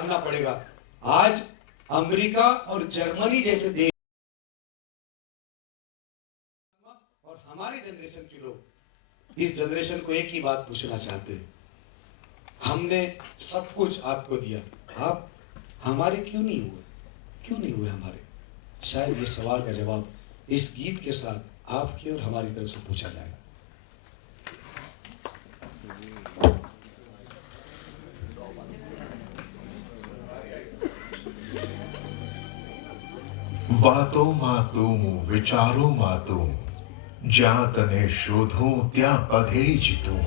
भागना पड़ेगा। आज अमेरिका और जर्मनी जैसे देश और हमारी जनरेशन के लोग इस जनरेशन को एक ही बात पूछना चाहते हैं, हमने सब कुछ आपको दिया, आप हमारे क्यों नहीं हुए, क्यों नहीं हुए हमारे? शायद ये सवाल का जवाब इस गीत के साथ आपकी और हमारी तरफ से पूछा जाएगा। વાતો માં તું વિચારો માં તું જ્યાં તને શોધું ત્યાં પધે જ તું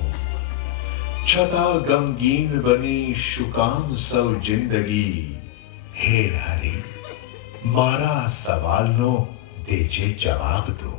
છતાં ગમગીન બની શુકામ સૌ જિંદગી હે હરી મારા સવાલનો દેજે જવાબ તું।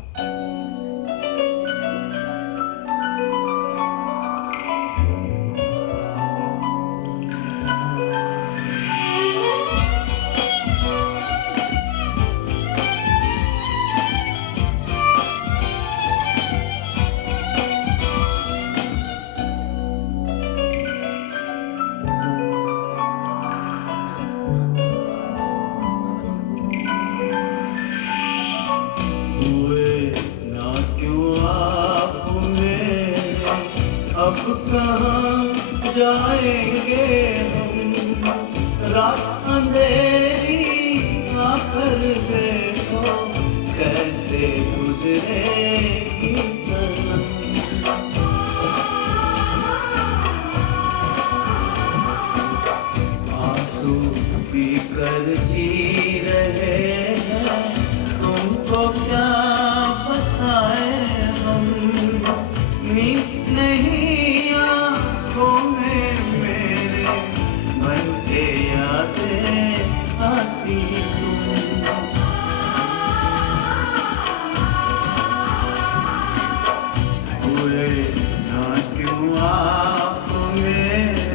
अब कहाँ जाएंगे हम, रात अंधेरी आकर देखो कैसे गुजरेगी सनम। आंसू पीकर जी रहे हैं, तुमको क्या बताएं हम, नींद नहीं आँखों में मेरे मन के यादें आती तुम। हुए ना क्यों आप मेरे,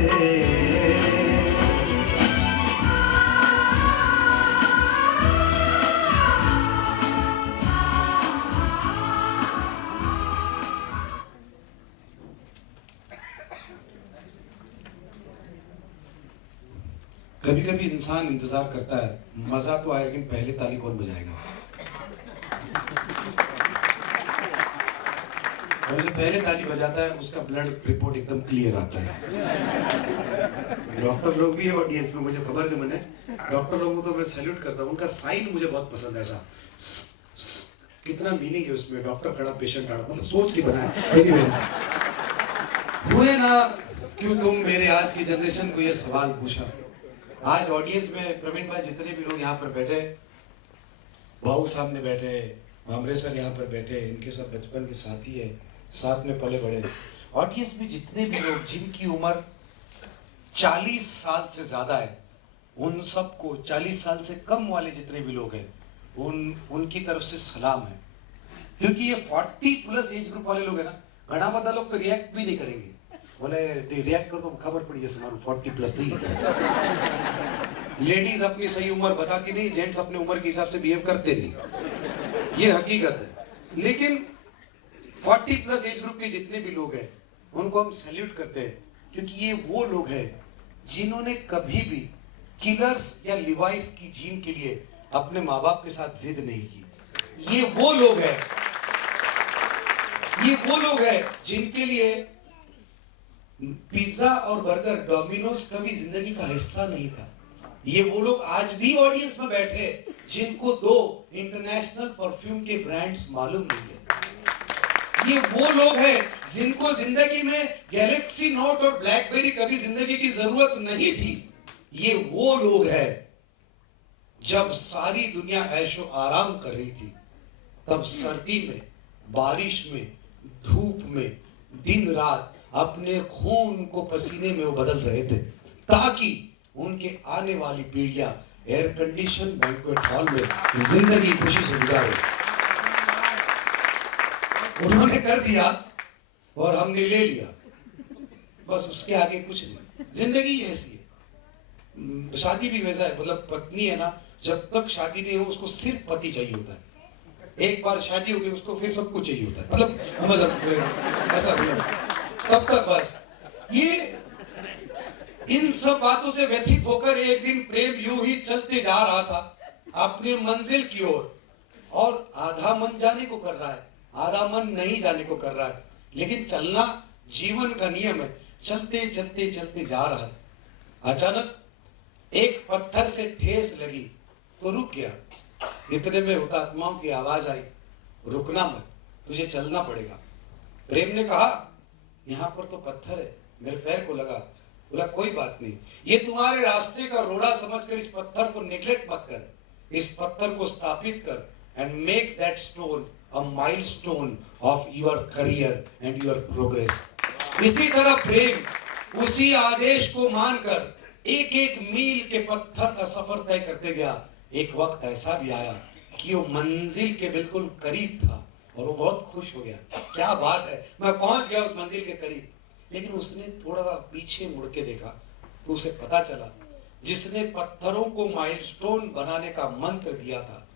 कभी कभी इंसान इंतजार करता है मजा तो आए लेकिन पहले ताली कौन बजाएगा। और जो पहले ताली बजाता है उसका ब्लड रिपोर्ट एकदम क्लियर आता है। डॉक्टर लोग भी है ऑडियंस में, मुझे खबर है, मैंने डॉक्टर लोगों को तो मैं सैल्यूट करता हूँ, उनका साइन मुझे बहुत पसंद है। ऐसा कितना मीनिंग है उसमें, डॉक्टर खड़ा पेशेंट आड़ा, मतलब सोच के बनाया। एनीवेज, हुए ना क्यों तुम मेरे आज की जनरेशन को ये सवाल पूछा। आज ऑडियंस में प्रवीण भाई जितने भी लोग यहाँ पर बैठे, भाऊ सामने बैठे, मामरे सर यहाँ पर बैठे, इनके साथ बचपन के साथी है, साथ में पले बड़े। ऑडियंस में जितने भी लोग जिनकी उम्र 40 साल से ज्यादा है, उन सबको 40 साल से कम वाले जितने भी लोग हैं उनकी तरफ से सलाम है। क्योंकि ये 40+ एज ग्रुप वाले लोग है ना, घना बदा लोग तो रिएक्ट भी नहीं करेंगे, बोले रिएक्ट करो तो खबर पड़ी जैसे हमारे 40+ नहीं है। लेडीज अपनी सही उम्र बताती नहीं, जेंट्स अपने उम्र के हिसाब से बिहेव करते नहीं, ये हकीकत है। लेकिन 40+ एज ग्रुप के जितने भी लोग हैं उनको हम सैल्यूट करते हैं, क्योंकि ये वो लोग हैं जिन्होंने कभी भी किलर्स या लिवाइस की जीन के लिए अपने माँ बाप के साथ जिद नहीं की। ये वो लोग हैं, ये वो लोग हैं जिनके लिए पिज्जा और बर्गर डोमिनोज कभी जिंदगी का हिस्सा नहीं था। ये वो लोग आज भी ऑडियंस में बैठे जिनको 2 इंटरनेशनल परफ्यूम के ब्रांड्स मालूम नहीं है। ये वो लोग हैं जिनको जिंदगी में गैलेक्सी नोट और ब्लैकबेरी कभी जिंदगी की जरूरत नहीं थी। ये वो लोग हैं जब सारी दुनिया ऐशो आराम कर रही थी, तब सर्दी में, बारिश में, धूप में, दिन रात अपने खून को पसीने में वो बदल रहे थे, ताकि उनके आने वाली पीढ़ियां एयर कंडीशन बैंक्वेट हॉल में जिंदगी खुशी से गुजारे। उन्होंने कर दिया और हमने ले लिया, बस उसके आगे कुछ नहीं। जिंदगी ऐसी है, शादी भी वैसा है, मतलब पत्नी है ना, जब तक शादी नहीं हो उसको सिर्फ पति चाहिए होता है। एक बार शादी हो गई उसको फिर सब कुछ चाहिए होता है, मतलब ऐसा, मतलब तब तक बस। ये इन सब बातों से व्यथित होकर एक दिन प्रेम यूं ही चलते जा रहा था अपनी मंजिल की ओर, और आधा मन जाने को कर रहा है, आधा मन नहीं जाने को कर रहा है, लेकिन चलना जीवन का नियम है। चलते चलते चलते जा रहा है, अचानक एक पत्थर से ठेस लगी तो रुक गया। इतने में हुतात्माओं की आवाज आई, रुकना मत, तुझे चलना पड़ेगा। प्रेम ने कहा, यहाँ पर तो पत्थर है, मेरे पैर को लगा। बोला कोई बात नहीं, ये तुम्हारे रास्ते का रोड़ा समझकर इस पत्थर को नेग्लेक्ट मत कर, इस पत्थर को स्थापित कर and make that stone a milestone of your career and your progress. इसी तरह प्रेम उसी आदेश को मानकर एक एक मील के पत्थर का सफर तय करते गया। एक वक्त ऐसा भी आया कि वो मंजिल के बिल्कुल करीब था और वो बहुत खुश हो गया, क्या बात है, मैं पहुंच गया उस मंजिल के करीब। लेकिन उसने थोड़ा पीछे मुड़ के देखा तो उसे पता चला जिसने पत्थरों को माइलस्टोन बनाने का मंत्र दिया था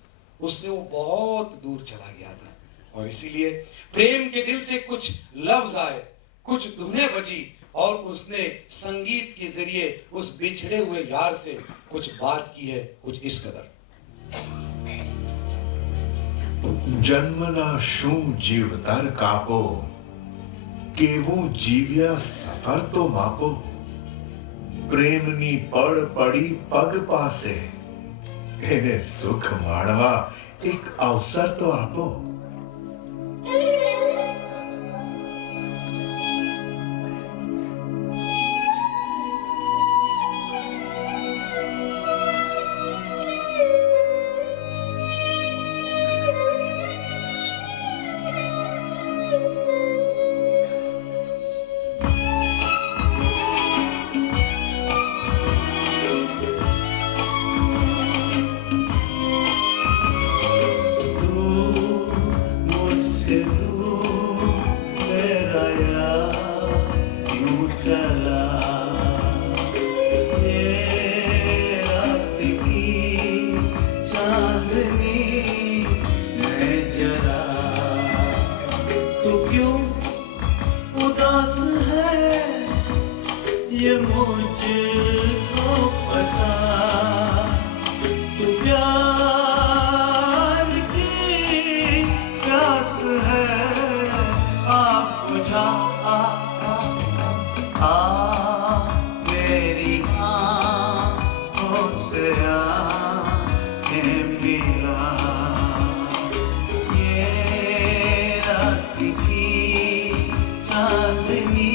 उससे वो बहुत दूर चला गया था। और इसीलिए प्रेम के दिल से कुछ लफ्ज आए, कुछ धुनें बजी और उसने संगीत के जरिए उस बिछड़े हुए यार से कुछ बात की है, कुछ इस कदर। जन्मना शू जीवतर कापो, केवू जीव्या सफर तो मापो। प्रेमनी पड़ पड़ी पग पासे, એને સુખ માણવા એક અવસર તો આપો। ये मुझको पता, तू प्यार की प्यास है, आप बुझा मेरी आँखों से आँखें मिला। ये रात की चांदनी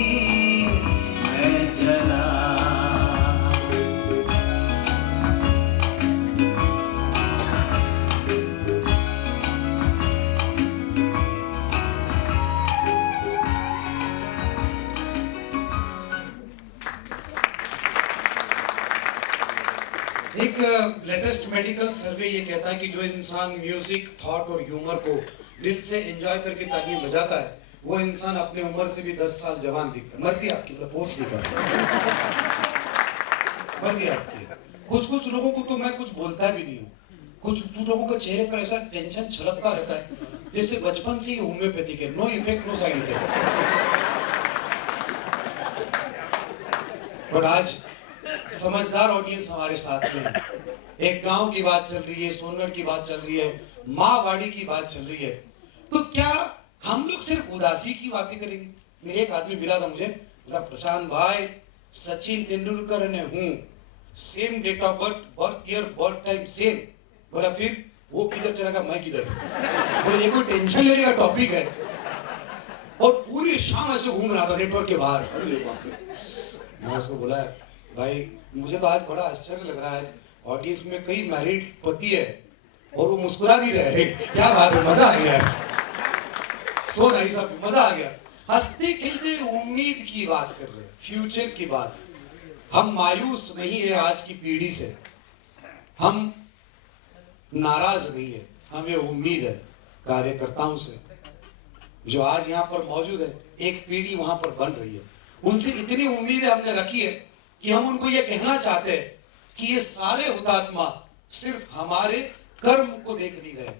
एक लेटेस्ट मेडिकल सर्वे ये कहता है कि जो इंसान म्यूजिक, थॉट और ह्यूमर को दिल से एंजॉय करके ताली बजाता है वो इंसान अपने उम्र से भी 10 साल जवान दिखता है। मर्जी आपकी, मतलब फोर्स नहीं करता, मर्जी आपकी। कुछ लोगों को तो मैं कुछ बोलता भी नहीं हूँ, कुछ लोगों के चेहरे पर ऐसा टेंशन छलकता रहता है जैसे बचपन से ही होम्योपैथी के, no effect no side effect. But आज समझदार ऑडियंस हमारे साथ में, एक गांव की बात चल रही है, सोनगढ़ की बात चल रही है, माँवाड़ी की बात चल रही है, तो क्या हम लोग सिर्फ उदासी की बातें करेंगे? मेरे एक आदमी मिला था मुझे, बोला प्रशांत भाई सचिन तेंदुलकर ने हूँ, same date of birth, birth year, birth time same. बोला फिर वो किधर चला गया, मैं किधर? बोले ये कोई टेंशन लेने का टॉपिक है। और पूरी शाम ऐसे घूम रहा था नेटवर्क के बाहर। अरे बाप रे, मैं उसको बोला भाई मुझे तो आज बड़ा आश्चर्य लग रहा है, ऑडियंस में कई मैरिड पति है और वो मुस्कुरा भी रहे हैं, क्या बात है, मजा आ गया, सो नहीं सब मजा आ गया। हंसते खेलते उम्मीद की बात कर रहे हैं, फ्यूचर की बात। हम मायूस नहीं है आज की पीढ़ी से, हम नाराज नहीं है, हमें उम्मीद है कार्यकर्ताओं से जो आज यहाँ पर मौजूद है। एक पीढ़ी वहां पर बन रही है, उनसे इतनी उम्मीद हमने रखी है कि हम उनको ये कहना चाहते हैं कि ये सारे हुतात्मा सिर्फ हमारे कर्म को देख नहीं रहे,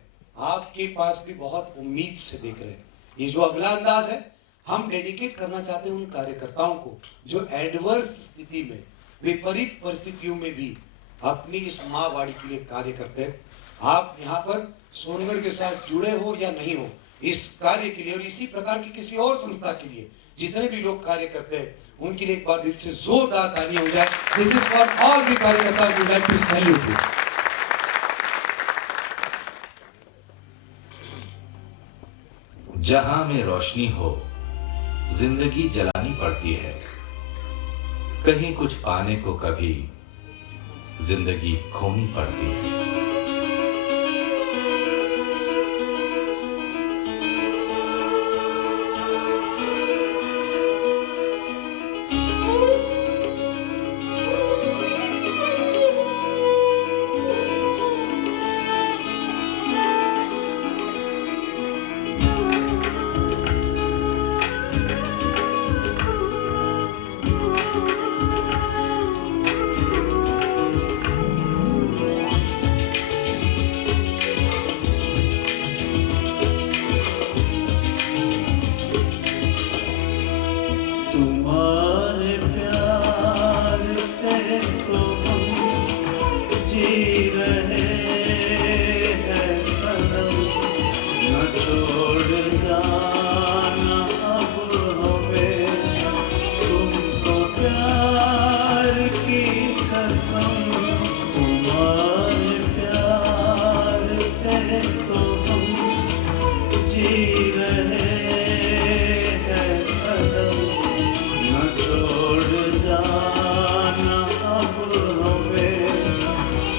आपके पास भी बहुत उम्मीद से देख रहे हैं। ये जो अगला अंदाज है हम डेडिकेट करना चाहते हैं उन कार्यकर्ताओं को जो एडवर्स स्थिति में विपरीत परिस्थितियों में भी अपनी इस माँ वाणी के लिए कार्य करते हैं। आप यहाँ पर सोनगढ़ के साथ जुड़े हो या नहीं हो, इस कार्य के लिए और इसी प्रकार की किसी और संस्था के लिए जितने भी लोग कार्य करते हैं उनके लिए एक बार दिल से जोरदार तालियां हो जाए। This is for all the karyakarta would like to salute you. जहां में रोशनी हो जिंदगी जलानी पड़ती है, कहीं कुछ पाने को कभी जिंदगी खोनी पड़ती है। तुम्हारे प्यार से तो हम जी रहे हैं सनम, न छोड़ जाना अब हमें तुमको प्यार की कसम। तुम्हारे प्यार से तो हम जी रहे हैं सनम, न छोड़ जाना अब हमें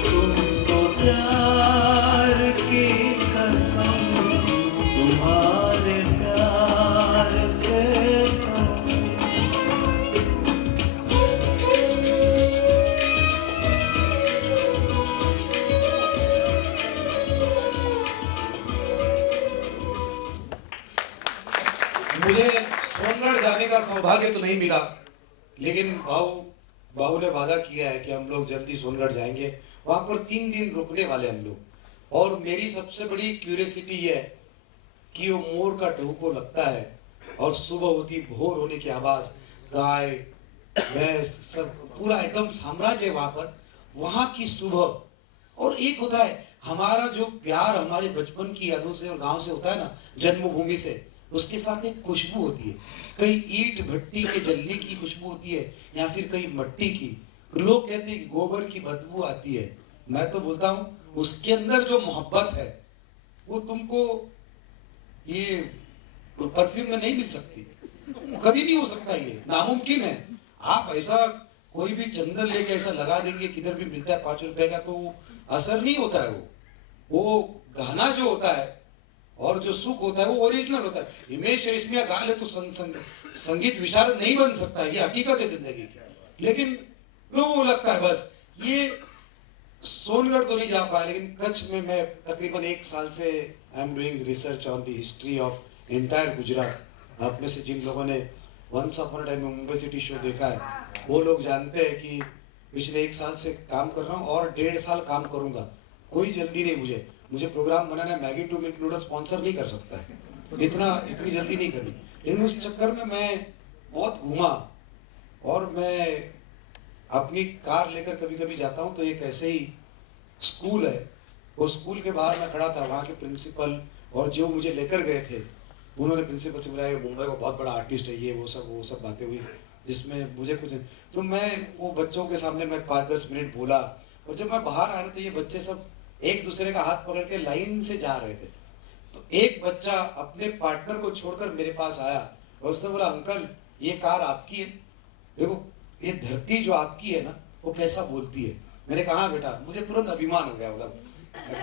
तुमको प्यार की कसम। तुम्हारे प्यार से तो मुझे सोनगढ़ जाने का सौभाग्य तो नहीं मिला, लेकिन बाबू ने वादा किया है कि हम लोग जल्दी सोनगढ़ जाएंगे। वहां पर 3 दिन रुकने वाले हम लोग, और मेरी सबसे बड़ी क्यूरियोसिटी ये है कि वो मोर का ढोको लगता है और सुबह होती भोर होने की आवाज, गाय भैंस सब पूरा एकदम साम्राज्य वहां पर, वहां की सुबह। और एक होता है हमारा जो प्यार हमारे बचपन की यादों से और गांव से होता है ना, जन्मभूमि से, उसके साथ एक खुशबू होती है। कहीं ईंट भट्टी के जलने की खुशबू होती है या फिर कहीं मट्टी की। लोग कहते हैं कि गोबर की बदबू आती है, मैं तो बोलता हूँ उसके अंदर जो मोहब्बत है वो तुमको ये परफ्यूम में नहीं मिल सकती, कभी नहीं हो सकता, ये नामुमकिन है। आप ऐसा कोई भी चंदन लेके ऐसा लगा देंगे, किधर भी मिलता है 5 रुपए का, तो वो असर नहीं होता है। वो गाना जो होता है और जो सुख होता है वो ओरिजिनल होता है। हिमेश रेशमिया गा ले तो संगीत विशारद नहीं बन सकता, ये हकीकत है जिंदगी की। लेकिन लोगों को लगता है बस ये सोनगढ़ तो नहीं जा पाया, लेकिन कच्छ में मैं तकरीबन 1 साल से I am doing research on the history of entire Gujarat. आप में से जिन लोगों ने वंस अपॉन अ टाइम में मुंबई सिटी शो देखा है वो लोग जानते हैं कि पिछले 1 साल से काम कर रहा हूँ और 1.5 साल काम करूंगा। कोई जल्दी नहीं, मुझे प्रोग्राम बनाना है। मैगी 2 मिनट नूडल स्पॉन्सर नहीं कर सकता है, इतनी जल्दी नहीं करनी। लेकिन उस चक्कर में मैं बहुत घूमा, और मैं अपनी कार लेकर कभी कभी जाता हूँ तो एक ऐसे ही स्कूल है, वो स्कूल के बाहर मैं खड़ा था, वहाँ के प्रिंसिपल और जो मुझे लेकर गए थे उन्होंने प्रिंसिपल से बुलाया, मुंबई का बहुत बड़ा आर्टिस्ट है ये वो सब बातें हुई, जिसमें मुझे कुछ, तो मैं वो बच्चों के सामने मैं 5-10 मिनट बोला। और जब मैं बाहर आया तो ये बच्चे सब एक दूसरे का हाथ पकड़ के लाइन से जा रहे थे। तो एक बच्चा अपने पार्टनर को छोड़कर मेरे पास आया और उसने बोला, अंकल ये कार आपकी है, देखो ये धरती जो आपकी है ना वो कैसा बोलती है। मैंने कहा बेटा, मुझे तुरंत अभिमान हो गया, मतलब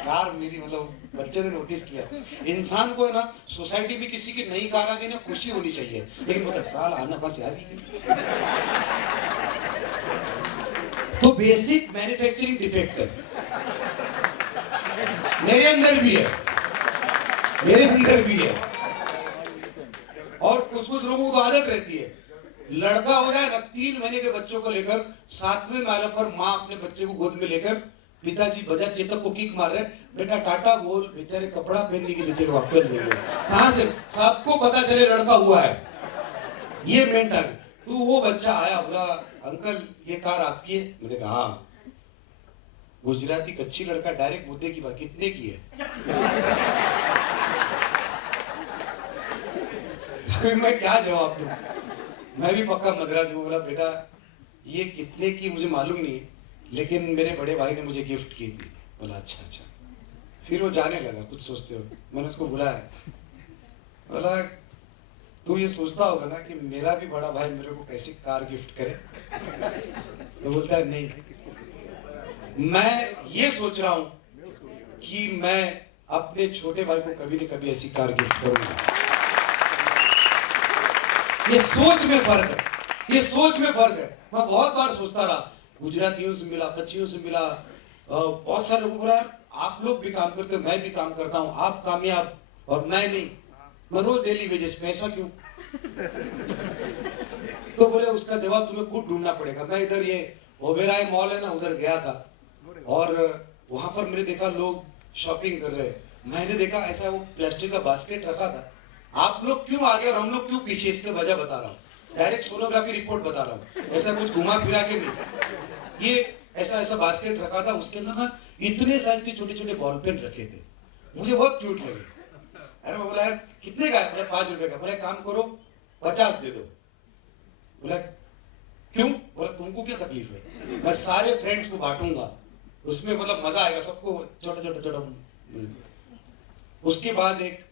कार मेरी, मतलब बच्चे ने नोटिस किया। इंसान को है ना सोसाइटी में किसी की नई कार आ गई ना खुशी होनी चाहिए, लेकिन मतलब साल आना पास यार तो बेसिक मैन्युफैक्चरिंग डिफेक्ट है, मेरे अंदर भी है। और कुछ लोगों को आदत रहती है, लड़का हो जाए ना 3 महीने के बच्चों को लेकर 7वें माले पर माँ अपने बच्चे को गोद में लेकर, पिताजी बजाज चेतक को किक मार रहे, बेटा टाटा बोल, बेचारे कपड़ा पहनने के बेचारे अक्कल नहीं है। कहां से सबको पता चले लड़का हुआ है, ये मेन टारगेट। तो वो बच्चा आया, बोला अंकल ये कार आपकी है? मैंने कहा हाँ। गुजराती कच्ची लड़का डायरेक्ट मुद्दे की बात, कितने की है? अभी मैं क्या जवाब दूं? मैं भी पक्का मद्रासी हूं। बोला बेटा ये कितने की मुझे मालूम नहीं, लेकिन मेरे बड़े भाई ने मुझे गिफ्ट की थी। बोला अच्छा अच्छा। फिर वो जाने लगा, कुछ सोचते हो। मैंने उसको बुलाया, बोला तू ये सोचता होगा ना कि मेरा भी बड़ा भाई मेरे को कैसी कार गिफ्ट करे? वो बोलता है नहीं, मैं ये सोच रहा हूं कि मैं अपने छोटे भाई को कभी न कभी ऐसी कार गिफ्ट करूंगा। ये सोच में फर्क है, ये सोच में फर्क है। मैं बहुत बार सोचता रहा, गुजरातियों से मिला, कच्चियों से मिला, बहुत सारे लोगों को बोला आप लोग भी काम करते हो, मैं भी काम करता हूं, आप कामयाब और मैं नहीं, मैं रोज डेली वेजेस पे, ऐसा क्यों? तो बोले उसका जवाब तुम्हें खुद ढूंढना पड़ेगा। मैं इधर ये ओबेराय मॉल है ना, उधर गया था और वहां पर मैंने देखा लोग शॉपिंग कर रहे। मैंने देखा ऐसा वो प्लास्टिक का बास्केट रखा था। आप लोग क्यों आगे और हम लोग क्यों पीछे, इसके वजह बता रहा हूँ। डायरेक्ट सोनोग्राफी रिपोर्ट बता रहा हूँ, ऐसा कुछ घुमा फिरा के नहीं। ये ऐसा ऐसा बास्केट रखा था, उसके अंदर ना इतने साइज के छोटे छोटे बॉल पेन रखे थे, मुझे बहुत क्यूट लगे। अरे मैं बोला यार कितने का है? बोला 5 रुपए का। बोला काम करो 50 दे दो। बोला क्यों? बोला तुमको क्या तकलीफ है, मैं सारे फ्रेंड्स को बांटूंगा, उसमें मतलब मजा आएगा सबको, छोटा छोटा छोटा। उसके बाद एक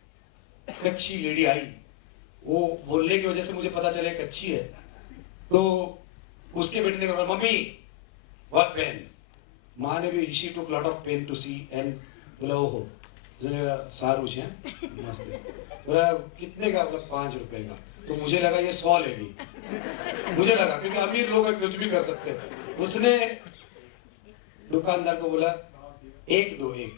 कच्ची लेडी आई, वो बोलने की वजह से मुझे पता चला कच्ची है। तो उसके बेटे ने कहा मम्मी व्हाट पेन? माँ ने भी she took lot of pain to see and बोला ओहो सारू है बोला कितने का? बोला 5 रुपए का। तो मुझे लगा ये 100 लेगी, मुझे लगा क्योंकि अमीर लोग कुछ भी कर सकते हैं। उसने दुकानदार को बोला 1 दो 1।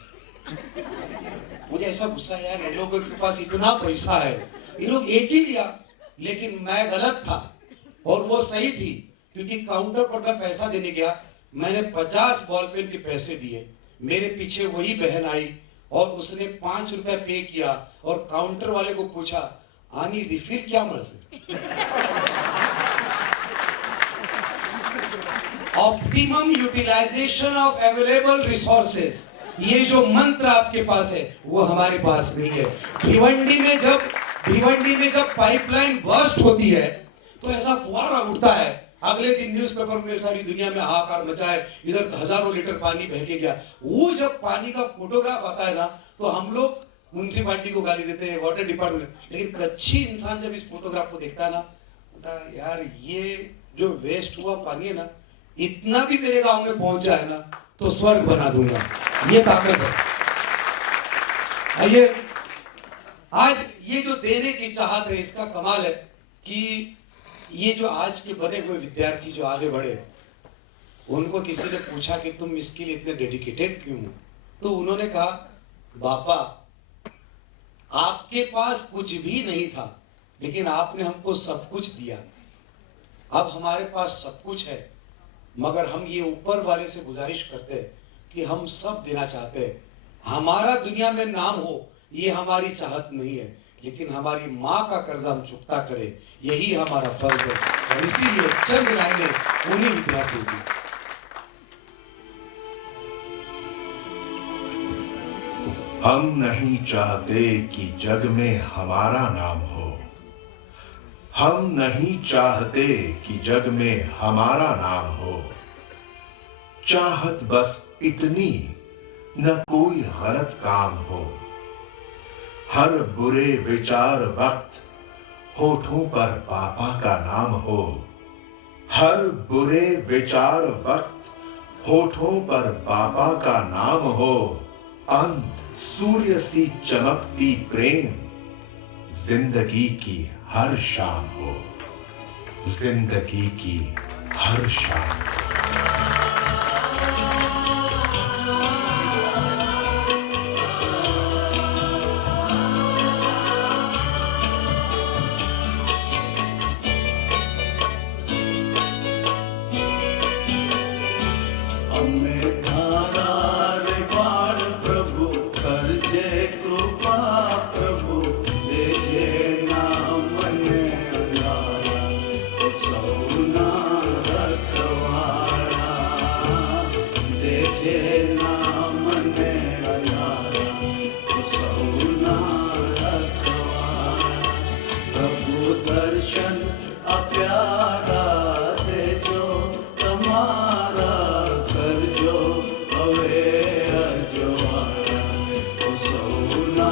मुझे ऐसा गुस्सा यार, ये लोगों के पास इतना पैसा है, ये लोग 1 ही लिया। लेकिन मैं गलत था और वो सही थी, क्योंकि काउंटर पर मैं पैसा देने गया, मैंने 50 बॉल पेन के पैसे दिए, मेरे पीछे वही बहन आई और उसने 5 रुपए पे किया और काउंटर वाले को पूछा आनी रिफिल क्या मर्जी? Optimum utilisation of available resources, ये जो मंत्र आपके पास है वो हमारे पास नहीं है। भिवंडी में जब पाइपलाइन बर्स्ट होती है तो ऐसा फुहारा उठता है, अगले दिन न्यूज़पेपर में सारी दुनिया में हाहाकार मचा है, इधर हजारों लीटर पानी बह के गया। वो जब पानी का फोटोग्राफ आता है ना, तो हम लोग म्युनिसिपालिटी को गाली देते हैं, वाटर डिपार्टमेंट। लेकिन कच्ची इंसान जब इस फोटोग्राफ को देखता है ना, यार ये जो वेस्ट हुआ पानी है ना, इतना भी मेरे गांव में पहुंचा है ना तो स्वर्ग बना दूंगा, ये ताकत है। आइए, आज ये जो देने की चाहत है, इसका कमाल है कि ये जो आज के बने हुए विद्यार्थी जो आगे बढ़े, उनको किसी ने पूछा कि तुम इसके लिए इतने डेडिकेटेड क्यों हो? तो उन्होंने कहा बापा आपके पास कुछ भी नहीं था, लेकिन आपने हमको सब कुछ दिया। अब हमारे पास सब कुछ है, मगर हम ये ऊपर वाले से गुजारिश करते हैं कि हम सब देना चाहते हैं। हमारा दुनिया में नाम हो ये हमारी चाहत नहीं है, लेकिन हमारी माँ का कर्जा हम चुकता करें, यही हमारा फर्ज है। और इसीलिए चंद लाइनें उन्हीं विद्यार्थियों की। हम नहीं चाहते कि जग में हमारा नाम हो, हम नहीं चाहते कि जग में हमारा नाम हो। चाहत बस इतनी न कोई गलत काम हो, हर बुरे विचार वक्त होठों पर पापा का नाम हो, हर बुरे विचार वक्त होठों पर पापा का नाम हो। अंत सूर्य सी चमकती प्रेम जिंदगी की हर शाम हो, जिंदगी की हर शाम। So जे नाम ने अंधारा सौना रखवाड़ा प्रभु दर्शन अप्यारा देजो तमारा करजो हवे अजवाड़ा सौना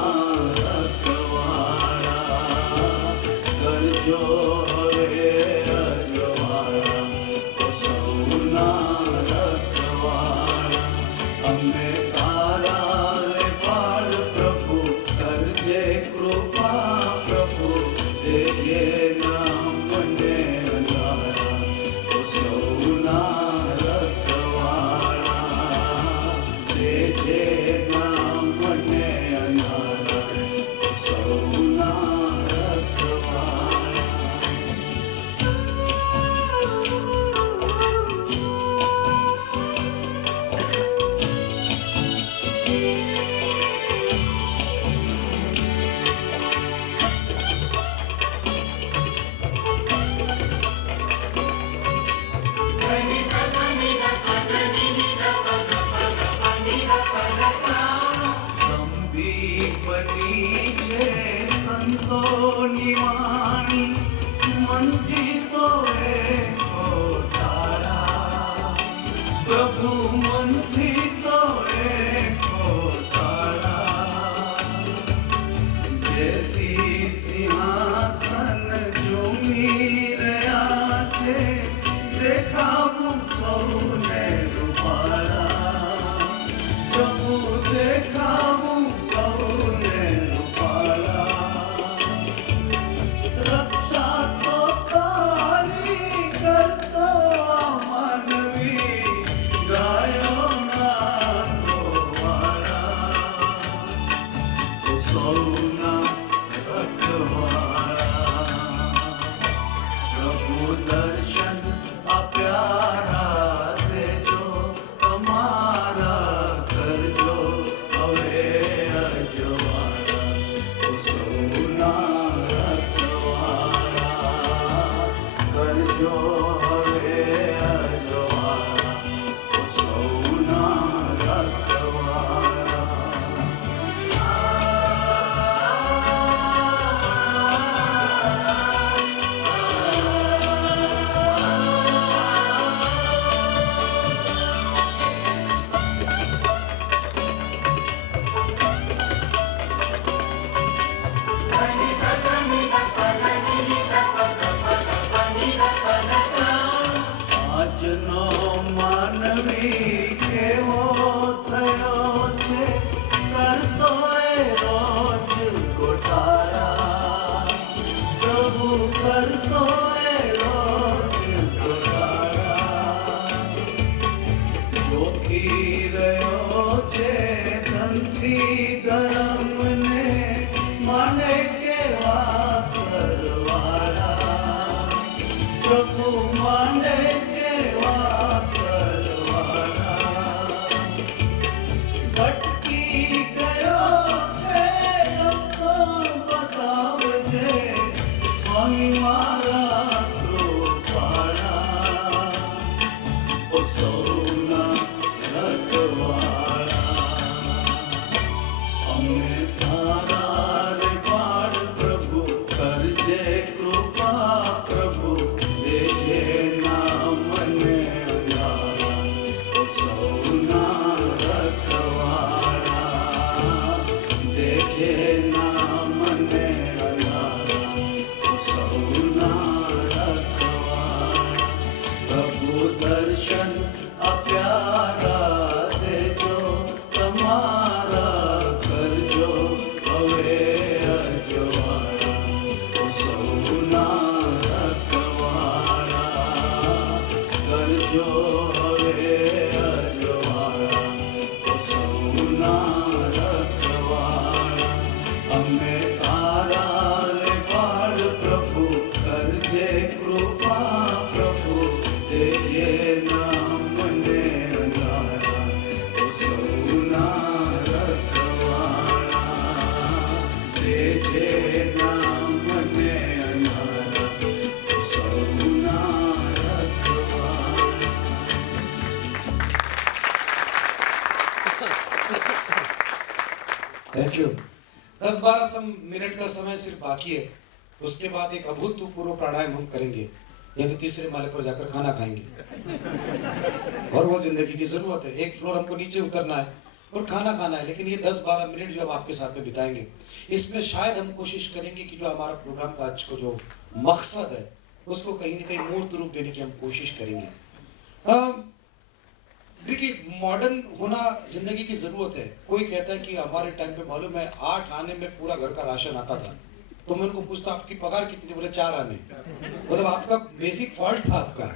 रखवाड़ा करजो हवे अजवाड़ा सौना रखवाड़ा अमे तारा ले पाड़ प्रभु करजे कृपा प्रभु देजे नाम ने अंधारा सौना रखवाड़ा देजे नाम ने अंधारा सौना रखवाड़ा गंभीरपनी छे संतो निवाणी मंथी तो एको तारा प्रभु मंथी तो एको तारा जैसी सिंहासन झूमी रया छे देखावू सौने रूपाला प्रभु देखावू सौने रूपाला रक्षा तो तारी करतो मानवी गायो ना वाला सौना रखवाड़ा प्रभु दर्शन अप्यारा देजो तमारा करजो हवे अजवाड़ा सौना रखवाड़ा करजो हवे अजवाड़ा सौना रखवाड़ा આજનો માનવી કેવો થયો છે કરતો એ રોજ ગોટાળા પ્રભુ કરતો એ રોજ ગોટાળા જોખી રહ્યો છે ધનથી ધર્મને માને કેવા સરવાળા प्रभु माने केवा सरवाड़ा भटकी गयो छे रस्तो बतावजे स्वामी मारा कृपाड़ा ओ सौना रखवाड़ा अमे तारा रे पाड़ प्रभु करजे कृपा प्रभु देजे नाम ने अंधारा सौना रखवाड़ा देजे नाम ने अंधारा सौना रखवाड़ा प्रभु दर्शन अप्यारा देजो थैंक यू। 10-12 मिनट का समय सिर्फ बाकी है, उसके बाद एक अभूतपूर्व प्राणायाम हम करेंगे, यानी तीसरे माले पर जाकर खाना खाएंगे। और वो जिंदगी की जरूरत है, एक फ्लोर हमको नीचे उतरना है और खाना खाना है, लेकिन ये 10-12 मिनट जो हम आपके साथ में बिताएंगे, इसमें शायद हम कोशिश करेंगे कि जो हमारा प्रोग्राम का आज को जो मकसद है उसको कहीं ना कहीं मूर्त रूप देने की हम कोशिश करेंगे। देखिए, मॉडर्न होना जिंदगी की जरूरत है। कोई कहता है कि हमारे टाइम पे मालूम है 8 आने में पूरा घर का राशन आता था, तो मैं उनको पूछता आपकी पगार कितनी, बोले 4 आने। मतलब आपका बेसिक फॉल्ट था आपका।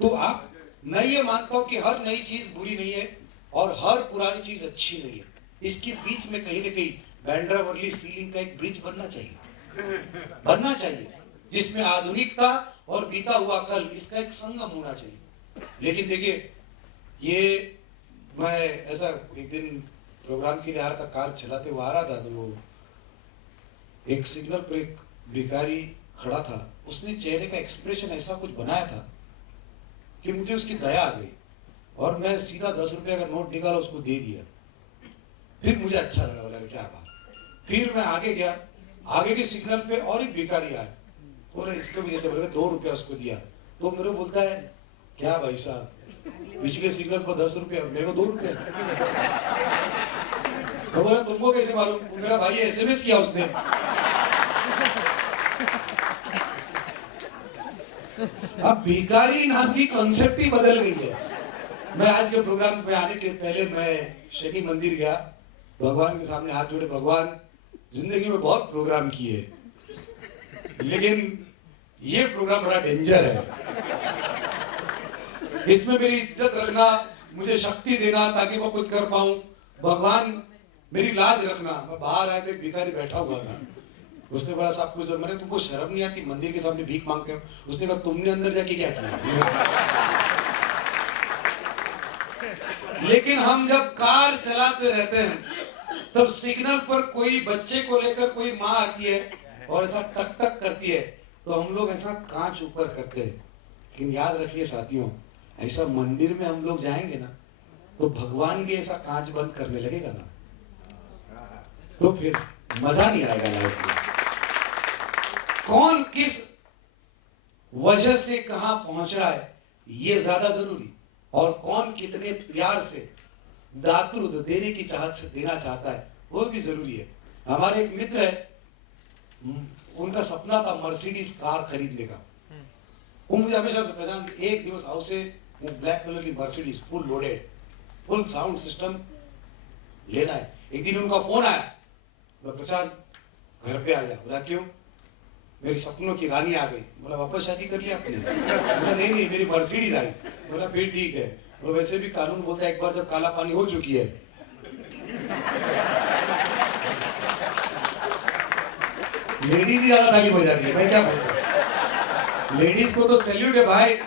तो आप, मैं ये मानता हूँ कि हर नई चीज बुरी नहीं है और हर पुरानी चीज अच्छी नहीं है, इसके बीच में कहीं ना कहीं बैंड्रा वर्ली सीलिंग का एक ब्रिज बनना चाहिए, जिसमें आधुनिकता और बीता हुआ कल इसका एक संगम होना चाहिए। लेकिन देखिए, ये मैं ऐसा एक दिन प्रोग्राम के लिए आ रहा था, कार चलाते हुए आ रहा था, तो वो एक सिग्नल पर एक भिखारी खड़ा था, उसने चेहरे का एक्सप्रेशन ऐसा कुछ बनाया था कि मुझे उसकी दया आ गई और मैं सीधा 10 रुपये का नोट निकाला, उसको दे दिया। फिर मुझे अच्छा लगा, बोला क्या बात। फिर मैं आगे गया, आगे के सिग्नल पे और एक भिखारी आया, बोले इसको भी देते, बोले 2 रुपया उसको दिया। तो मेरे को बोलता है क्या भाई साहब, पिछले सिग्नल पर 10 रुपया, मेरे को 2 रुपया। तो बोला तुमको कैसे मालूम, मेरा भाई SMS किया उसने। अब भिखारी नाम की कॉन्सेप्ट ही बदल गई है। मैं आज के प्रोग्राम पे आने के पहले मैं शनि मंदिर गया, भगवान के सामने हाथ जोड़े, भगवान जिंदगी में बहुत प्रोग्राम किए, लेकिन ये प्रोग्राम बड़ा डेंजर है, इसमें मेरी इज्जत रखना, मुझे शक्ति देना ताकि मैं कुछ कर पाऊं, भगवान मेरी लाज रखना। मैं बाहर आया तो एक भिखारी बैठा हुआ था, उसने बोला सब कुछ, मैंने तुमको शर्म नहीं आती, मंदिर के सामने भीख मांगते हो? उसने कहा तुमने अंदर जाके क्या किया? लेकिन हम जब कार चलाते रहते हैं तब सिग्नल पर कोई बच्चे को लेकर कोई माँ आती है और ऐसा टक टक करती है, तो हम लोग ऐसा कांच ऊपर करते हैं। लेकिन याद रखिए साथियों, ऐसा मंदिर में हम लोग जाएंगे ना, तो भगवान भी ऐसा कांच बंद करने लगेगा ना, तो फिर मजा नहीं आएगा लाइफ में। कौन किस वजह से कहां पहुंच रहा है ये ज्यादा जरूरी, और कौन कितने प्यार से दातृत्व देने की चाहत से देना चाहता है वो भी जरूरी है। हमारे एक मित्र है, उनका सपना था मर्सिडीज कार खरीदने का। वो मुझे हमेशा प्रशांत, एक दिवस हाउस से वो ब्लैक कलर की Mercedes full loaded, full sound system लेना है। एक दिन उनका फोन आया, बोला प्रशांत घर पे आ जा। बोला क्यों? मेरी सपनों की रानी आ गई। बोला वापस शादी कर लिया आपने? बोला नहीं, मेरी मर्सिडीज आई। बोला फिर ठीक है। और वैसे भी कानून बोलता है एक बार जब काला पानी हो चुकी है, लेडीज ही ज्यादा ताली बजाती है। मैं क्या बोलता, लेडीज को तो सैल्यूट है भाई,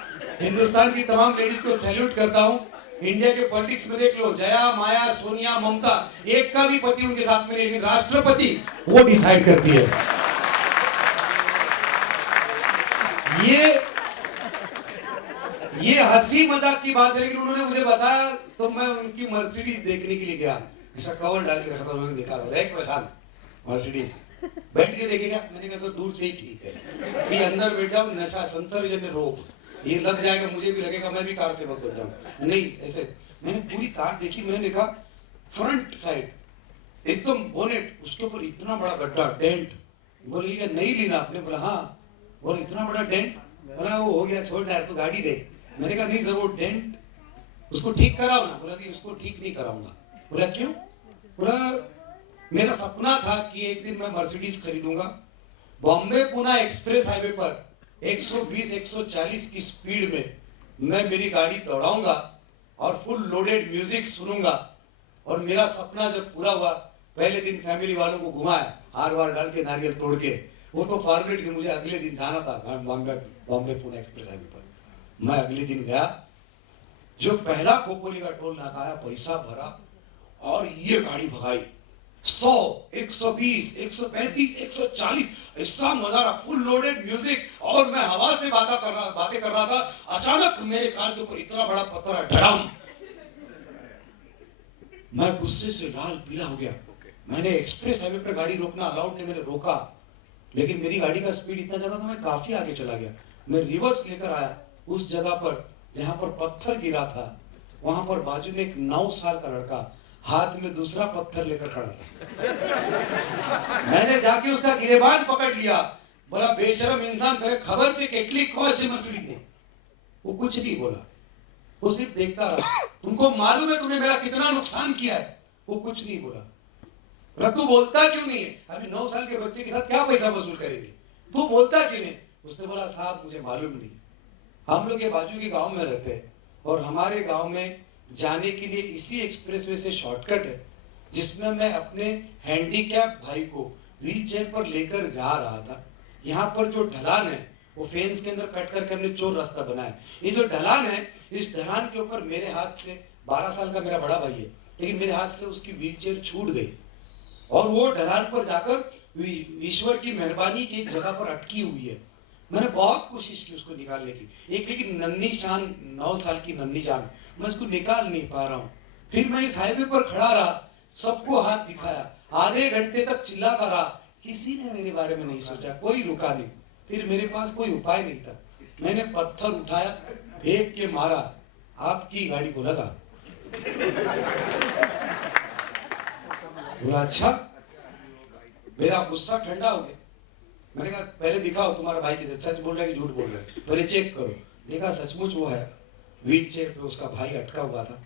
हिंदुस्तान की तमाम लेडीज को सैल्यूट करता हूँ। इंडिया के पॉलिटिक्स में देख लो, जया, माया, सोनिया, ममता, एक का भी पति उनके साथ में नहीं, लेकिन राष्ट्रपति वो डिसाइड करती है। ये हंसी मजाक की बात है, लेकिन उन्होंने मुझे बताया तो मैं उनकी मर्सिडीज देखने के लिए गया। ऐसा कवर डाल के रखा था, उन्होंने देखा एक प्रशांत मर्सिडीज, बैठ के देखेगा। मैंने कहा सर दूर से ही ठीक है, कि अंदर बैठ जाओ, नशा संसर्जन में रोग ये लग जाएगा, मुझे भी लगेगा, मैं भी कार से मत बन जाऊं। नहीं, ऐसे मैंने पूरी कार देखी, मैंने देखा फ्रंट साइड एकदम बोनेट, उसके ऊपर इतना बड़ा गड्ढा, डेंट। बोले ये नहीं लेना आपने? बोला हाँ। बोले इतना बड़ा डेंट? बोला वो हो गया, छोड़ यार, तू गाड़ी दे। मैंने कहा नहीं सर, वो डेंट उसको ठीक कराओ ना। बोला नहीं, उसको ठीक नहीं कराऊंगा। बोला क्यों? बोला मेरा सपना था कि एक दिन मैं मर्सिडीज खरीदूंगा, बॉम्बे पुणे एक्सप्रेस हाईवे पर 120-140 की स्पीड में मैं मेरी गाड़ी दौड़ाऊंगा और फुल लोडेड म्यूजिक सुनूंगा। और मेरा सपना जब पूरा हुआ, पहले दिन फैमिली वालों को घुमाया, हार वार डाल के, नारियल तोड़ के, वो तो फॉर्मेट कि मुझे अगले दिन जाना था बॉम्बे पुणे एक्सप्रेस हाईवे पर। मैं अगले दिन गया, जो पहला खोपोली का टोल नाका आया, पैसा भरा और ये गाड़ी भगाई 100, 120, 135, 140, ऐसा मजा रहा, फुल लोडेड म्यूजिक, और मैं हवा से बातें कर रहा था। अचानक मेरे कार के ऊपर इतना बड़ा पत्थर है, धड़ाम। मैं गुस्से से लाल पीला हो गया। मैंने एक्सप्रेस हाईवे पर गाड़ी रोकना अलाउड नहीं, मैंने रोका, लेकिन मेरी गाड़ी का स्पीड इतना ज्यादा था मैं काफी आगे चला गया। मैं रिवर्स लेकर आया उस जगह पर जहां पर पत्थर गिरा था, वहां पर बाजू में एक 9 साल का लड़का हाथ में दूसरा पत्थर लेकर खड़ा था। मैंने जाके उसका गिरेबान पकड़ लिया, बोला बेशरम इंसान, तेरे खबर से કેટલી કોચ मछली दे। वो कुछ नहीं बोला, वो सिर्फ देखता रहा। तुमको मालूम है तूने मेरा कितना नुकसान किया है? वो कुछ नहीं बोला। तू बोलता क्यों नहीं है? अभी 9 साल के बच्चे के साथ क्या पैसा वसूल करेंगे? तू बोलता क्यों नहीं? उसने बोला साहब मुझे मालूम नहीं, हम लोग ये बाजू के गांव में रहते हैं और हमारे गांव में जाने के लिए इसी एक्सप्रेसवे से शॉर्टकट है, जिसमें मैं अपने हैंडीकैप भाई को व्हीलचेयर पर लेकर जा रहा था। यहाँ पर जो ढलान है वो फेंस के अंदर कट करके हमने चोर रास्ता बनाया। ये जो ढलान है, इस ढलान के ऊपर मेरे हाथ से 12 साल का मेरा बड़ा भाई है, लेकिन मेरे हाथ से उसकी व्हीलचेयर छूट गई और वो ढलान पर जाकर ईश्वर की मेहरबानी की एक जगह पर अटकी हुई है। मैंने बहुत कोशिश की उसको निकालने की, लेकिन नन्ही जान, 9 साल की नन्ही जान, मैं उसको निकाल नहीं पा रहा हूँ। फिर मैं इस हाईवे पर खड़ा रहा, सबको हाथ दिखाया, आधे घंटे तक चिल्लाता रहा, किसी ने मेरे बारे में नहीं सोचा, कोई रुका नहीं। फिर मेरे पास कोई उपाय नहीं था, मैंने पत्थर उठाया, फेंक के मारा, आपकी गाड़ी को लगा। बोला अच्छा, मेरा गुस्सा ठंडा हो गया। मैंने कहा पहले दिखाओ तुम्हारा भाई किधर, सच बोल रहा है कि झूठ बोल रहा है, पहले चेक करो। देखा सचमुच वो है, व्हील चेयर पे उसका भाई अटका हुआ था।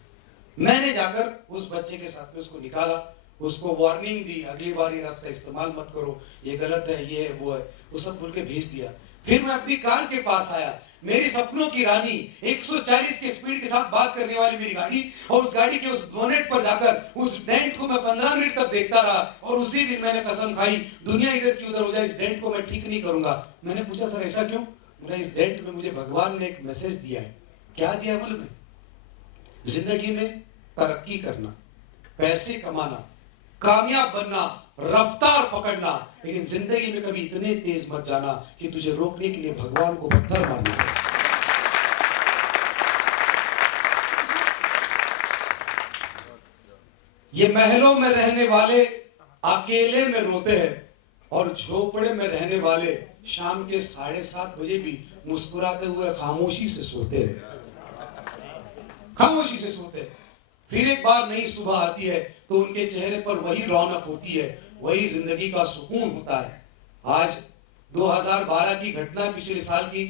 मैंने जाकर उस बच्चे के साथ में उसको निकाला, उसको वार्निंग दी, अगली बार ये रास्ता इस्तेमाल मत करो, ये गलत है, ये है, वो है, वो सब बोल के भेज दिया। फिर मैं अपनी कार के पास आया, मेरी सपनों की रानी 140 के स्पीड के साथ बात करने वाली मेरी गाड़ी, और उस गाड़ी के उस बोनेट पर जाकर उस डेंट को मैं 15 मिनट तक देखता रहा। और उसी दिन मैंने कसम खाई, दुनिया इधर की उधर हो जाए, इस डेंट को मैं ठीक नहीं करूंगा। मैंने पूछा सर ऐसा क्यों? बोला इस डेंट में मुझे भगवान ने एक मैसेज दिया है। क्या दिया बोले? में जिंदगी में तरक्की करना, पैसे कमाना, कामयाब बनना, रफ्तार पकड़ना, लेकिन जिंदगी में कभी इतने तेज मत जाना कि तुझे रोकने के लिए भगवान को पत्थर मारना पड़े। ये महलों में रहने वाले अकेले में रोते हैं और झोपड़े में रहने वाले शाम के 7:30 बजे भी मुस्कुराते हुए खामोशी से सोते हैं, खामोशी से सोते हैं। फिर एक बार नई सुबह आती है तो उनके चेहरे पर वही रौनक होती है, वही जिंदगी का सुकून होता है। आज 2012 की घटना, पिछले साल की,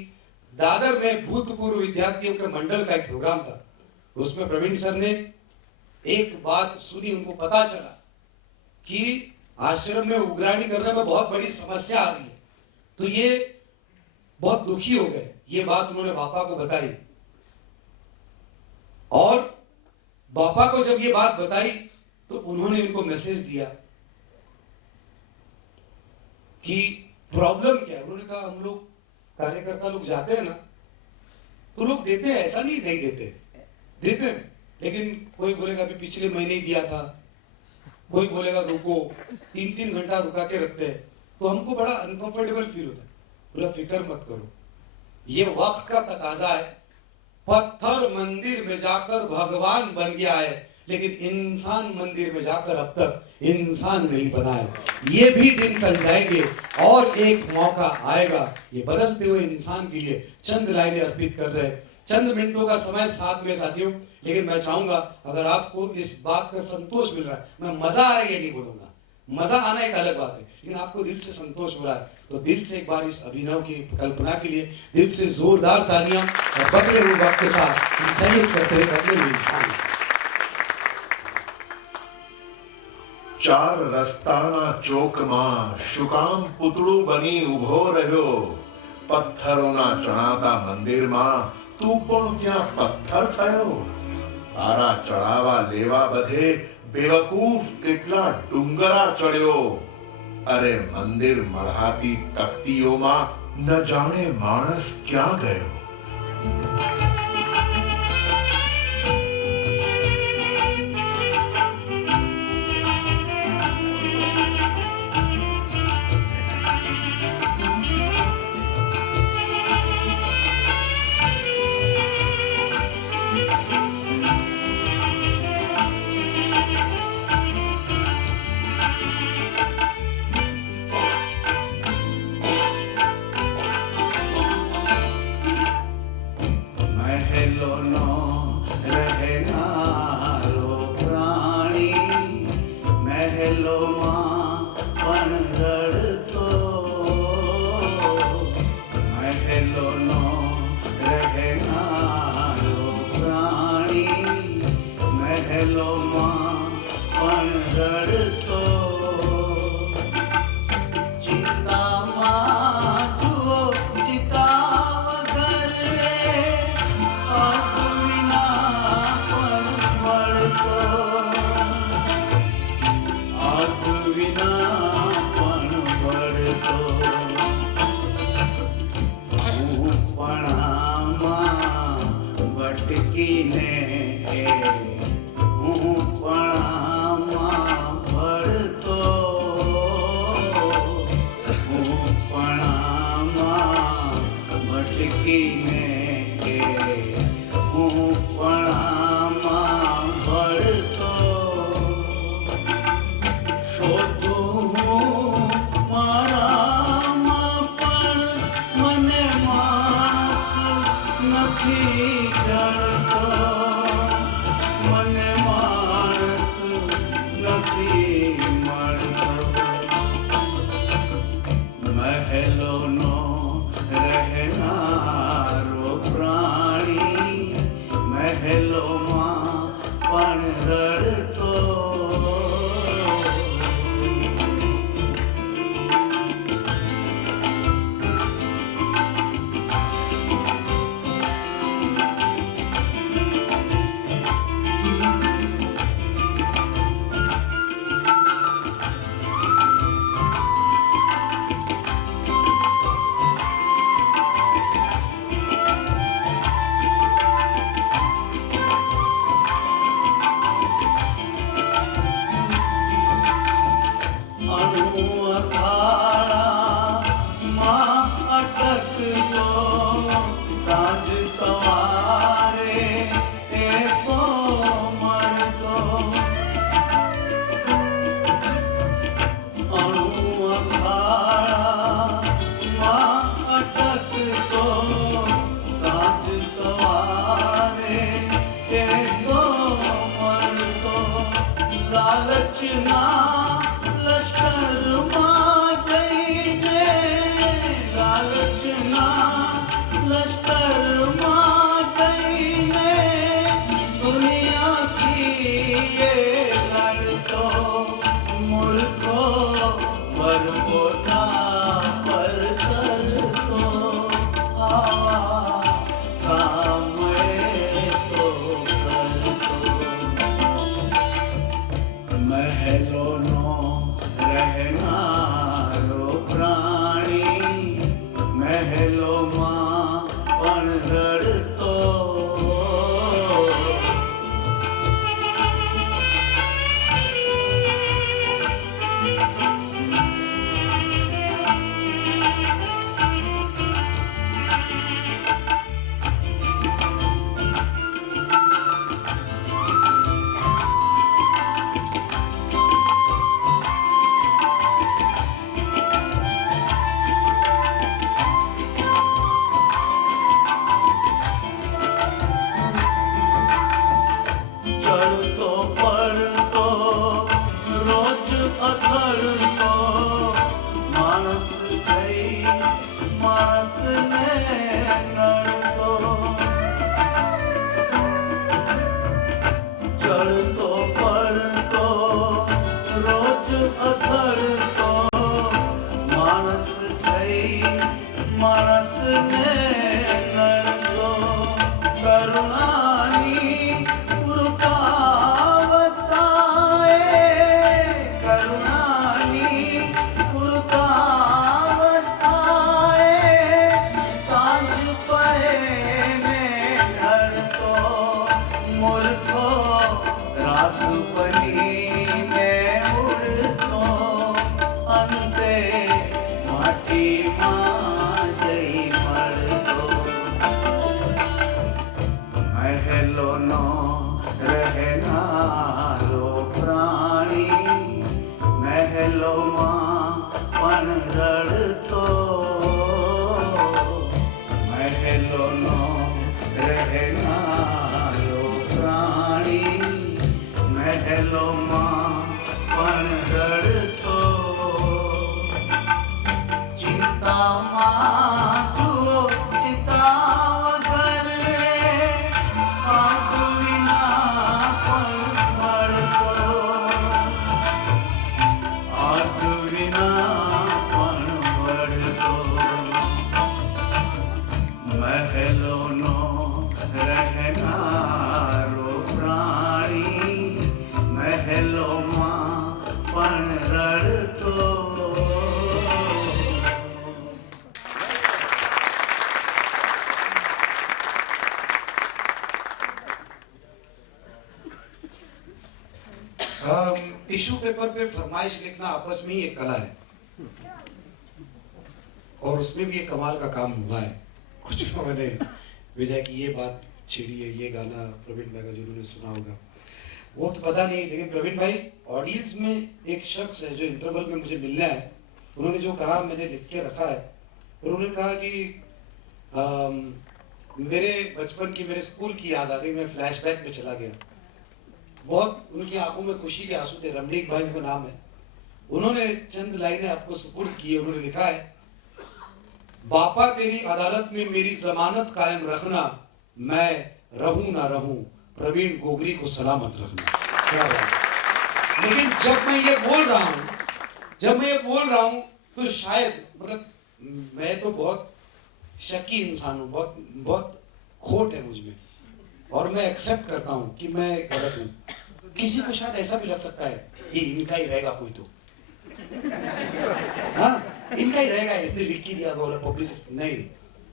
दादर में भूतपूर्व विद्यार्थियों के मंडल का एक प्रोग्राम था। उसमें प्रवीण सर ने एक बात सुनी, उनको पता चला कि आश्रम में उग्राणी करने में बहुत बड़ी समस्या आ रही है। तो ये बहुत दुखी हो गए, ये बात उन्होंने पापा को बताई, और पापा को जब ये बात बताई तो उन्होंने उनको मैसेज दिया कि प्रॉब्लम क्या है। उन्होंने कहा हम लोग कार्यकर्ता लोग जाते हैं ना तो लोग देते हैं, ऐसा नहीं नहीं देते हैं, लेकिन कोई बोलेगा अभी पिछले महीने ही दिया था, कोई बोलेगा रुको, 3-3 घंटा रुका के रखते हैं, तो हमको बड़ा अनकंफर्टेबल फील होता है। बोला फिक्र मत करो, ये वक्त का तकाजा है। पत्थर मंदिर में जाकर भगवान बन गया है, लेकिन इंसान मंदिर में जाकर अब तक इंसान नहीं बना है। ये भी दिन टल जाएंगे और एक मौका आएगा। ये बदलते हुए इंसान के लिए चंद लाइनें अर्पित कर रहे हैं, चंद मिनटों का समय साथ में साथियों। लेकिन मैं चाहूंगा अगर आपको इस बात का संतोष मिल रहा है, मैं मजा आ रहा है ये नहीं बोलूंगा, मजा आना एक अलग बात है, लेकिन आपको दिल से संतोष हो रहा है तो दिल से एक बार इस अभिनव की कल्पना के लिए दिल से जोरदार तालियां और बदले हुए वक्त के साथ सैल्यूट करते हैं बदले हुए इंसान। 4 रस्ताना चौकમાં શુકામ પુતળું બની ઊભો રહ્યો, પથ્થરોના ચણાતા મંદિરમાં તું પણ ત્યાં પથ્થર થયો। તારા ચડાવા લેવા બધે બેવકૂફ કેટલા ડુંગરા ચડ્યો। અરે મંદિર મળહાતી તકતીઓમાં ન જાણે માણસ ક્યાં ગયો। શોકમાં પણ રડતો ચિંતામાં જુઓ ચિતા વગર આગ વિના પણ વળતો આગ વિના પણ વળતો હું પણ આમાં ભટકીને હું પણ આમાં ભળતો હું પણ આમાં ભટકીને હું પણ આમાં ભળતો શોધું હું મારામાં પણ મને માણસ નથી જડતો મને માણસ નથી મળતો મહેલોનો રહેનારો પ્રાણી મહેલોમાં પણ રડતો સાંજ સવારે એ તો મરતો અખાડામાં અટકતો સાંજ સવારે એ તો મરતો લાલચના લશ્કરમાં જઈને લાલચના લશ્કરમાં જઈને દુનિયાથી એ લડતો મૂર્ખો પરપોટા પર કરતો આવા કામ એ તો કરતો મહેલોનો રહેનારો પ્રાણી મહેલોમાં પણ રડતો ચડતો પડતો રોજ અથડતો માણસ થઈ માણસને નડતો ચડતો પડતો રોજ અથડતો માણસ થઈ માણસને નડતો કરુણાની મહેલોનો રહેનારો પ્રાણી મહેલોમાં પણ રડતો મહેલોનો રહેનારો પ્રાણી મહેલોમાં પણ રડતો ચિંતામાં જુઓ ચિતા વગર આગ વિના પણ टिश्यू पेपर पे फरमाइश लिखना आपस में ही एक कला है, और उसमें भी एक कमाल का काम हुआ है। कुछ लोगों ने विजय की ये बात छेड़ी है, ये गाना प्रवीण भाई का जो उन्होंने सुना होगा वो तो पता नहीं, लेकिन प्रवीण भाई ऑडियंस में एक शख्स है जो इंटरवल में मुझे मिलना है, उन्होंने जो कहा मैंने लिख के रखा है। उन्होंने कहा कि मेरे बचपन की, मेरे स्कूल की याद आ गई, मैं फ्लैशबैक में चला गया। बहुत उनकी आंखों में खुशी के आंसू थे। रमणीक भाई उनका नाम है। उन्होंने चंद लाइनें आपको सुपुर्द की है। उन्होंने लिखा है, बापा तेरी अदालत में मेरी जमानत कायम रखना, मैं रहूं ना रहूं, प्रवीण गोगरी को सलामत रखना। क्या बात है। लेकिन जब मैं ये बोल रहा हूं तो शायद मतलब मैं तो बहुत शकी इंसान हूं, बहुत खोट है मुझ में, और मैं एक्सेप्ट करता हूं कि मैं गलत हूं। किसी को शायद ऐसा भी लग सकता है ये इनका ही रहेगा कोई तो, हाँ इनका ही रहेगा, इसने लिख ही दिया बोला पब्लिसिटी। नहीं,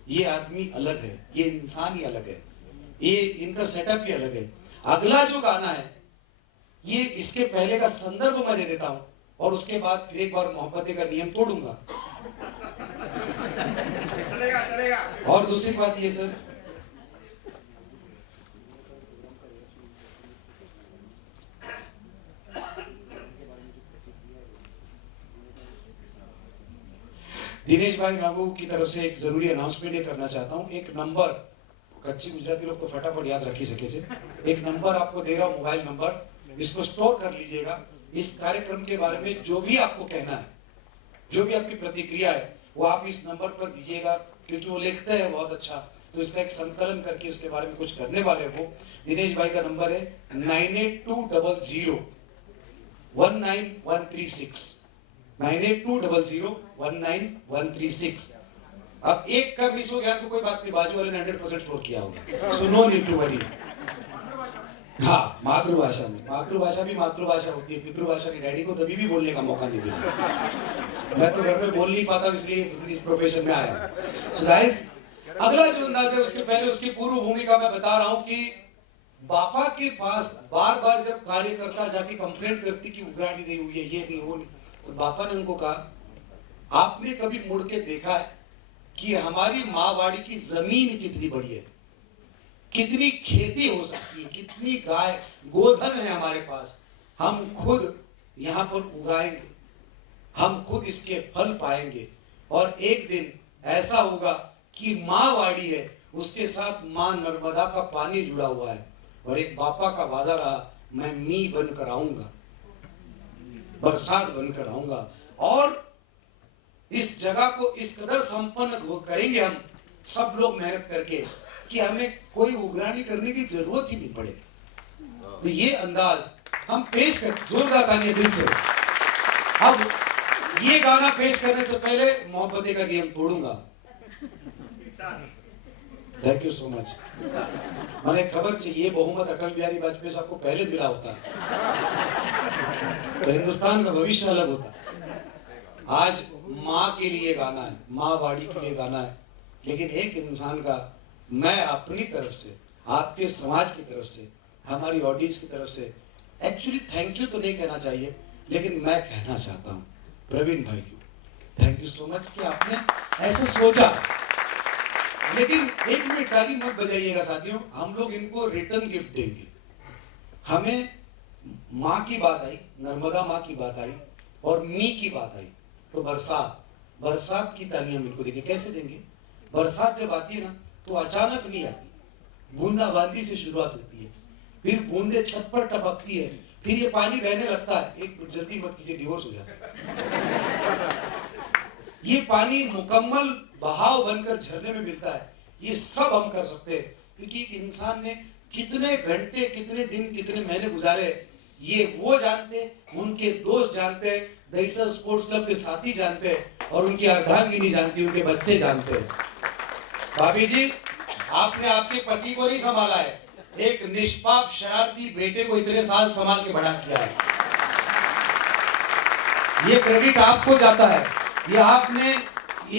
ये आदमी अलग है, ये इंसान ही अलग है, ये इनका सेटअप ही अलग है। अगला जो गाना है ये इसके पहले का संदर्भ मैं दे देता हूं और उसके बाद फिर एक बार मोहब्बतें का नियम तोड़ूंगा। चलेगा। और दूसरी बात ये सर, दिनेश भाई नागू की तरफ से एक जरूरी अनाउंसमेंट ये करना चाहता हूँ। एक नंबर, कच्ची गुजराती लोग तो फटाफट याद रखी सके थे। एक नंबर आपको दे रहा हूँ, मोबाइल नंबर, इसको स्टोर कर लीजिएगा। इस कार्यक्रम के बारे में जो भी आपको कहना है, जो भी आपकी प्रतिक्रिया है, वो आप इस नंबर पर दीजिएगा, क्योंकि वो लिखते हैं बहुत अच्छा, तो इसका एक संकलन करके इसके बारे में कुछ करने वाले हो। दिनेश भाई का नंबर है 9820019136, 9820019136। अब एक का मिस हो गया तो कोई बात नहीं, बाजू वाले ने 100% स्टोर किया होगा, so no need to worry. हाँ, मातृभाषा में, मातृभाषा भी मातृभाषा होती है, पितृभाषा की डैडी को तभी भी बोलने का मौका नहीं मिला। मैं तो घर में बोल नहीं पाता, इसलिए इस प्रोफेशन में आया। सो गाइस, अगला जो अंदाज है उसके पहले उसकी पूर्व भूमिका मैं बता रहा हूं कि बापा के पास बार बार जब कार्यकर्ता जाके कंप्लेंट करती कि उग्राणी नहीं हुई है, ये नहीं वो नहीं, तो बापा ने उनको कहा, आपने कभी मुड़ के देखा है कि हमारी माँवाड़ी की जमीन कितनी बड़ी है, कितनी खेती हो सकती है, कितनी गाय गोधन है हमारे पास, हम खुद यहाँ पर उगाएंगे, हम खुद इसके फल पाएंगे, और एक दिन ऐसा होगा कि माँवाड़ी है, उसके साथ माँ नर्मदा का पानी जुड़ा हुआ है, और एक बापा का वादा रहा, मैं मी बनकर आऊंगा, बरसात बनकर आऊंगा, और इस जगह को इस कदर संपन्न करेंगे हम सब लोग मेहनत करके कि हमें कोई उगरानी करने की जरूरत ही नहीं पड़े। तो ये अंदाज हम पेश कर, जोरदार तालियां दिल से। अब ये गाना पेश करने से पहले मोहब्बतें का नियम तोड़ूंगा। Thank you so much. मैंने खबर चाहिए बहुमत अटल बिहारी वाजपेयी साहब को पहले मिला होता तो हिंदुस्तान का भविष्य अलग होता। आज माँ के लिए गाना है, माँ वाड़ी के लिए गाना है, लेकिन एक इंसान का मैं अपनी तरफ से, आपके समाज की तरफ से, हमारी ऑडियंस की तरफ से एक्चुअली थैंक यू तो नहीं कहना चाहिए, लेकिन मैं कहना चाहता हूँ प्रवीण भाई को थैंक यू सो मच कि आपने ऐसे सोचा। लेकिन एक मिनट ताली मत बजाइएगा साथियों, हम लोग इनको रिटर्न गिफ्ट देंगे। हमें माँ की बात आई, नर्मदा माँ की बात आई, और मी की बात आई, तो बरसात की तालियां इनको देंगे। कैसे देंगे? बरसात जब आती है ना तो अचानक नहीं आती, बूंदाबांदी से शुरुआत होती है, फिर बूंदे छत पर टपकती है, फिर ये पानी बहने लगता है। एक जल्दी मत कीजिए, डिवोर्स हो जाता है। ये पानी मुकम्मल बहाव बनकर झरने में मिलता है। ये सब हम कर सकते हैं, क्योंकि एक इंसान ने कितने घंटे, कितने दिन, कितने महीने गुजारे, ये वो जानते, उनके दोस्त जानते, दहीसर स्पोर्ट्स क्लब के साथी जानते, और उनकी अर्धांगिनी जानती, उनके बच्चे जानते हैं। भाभी जी, आपने आपके पति को नहीं संभाला है, एक निष्पाप शरारती बेटे को इतने साल संभाल के बड़ा किया है। ये क्रेडिट आपको जाता है, ये आपने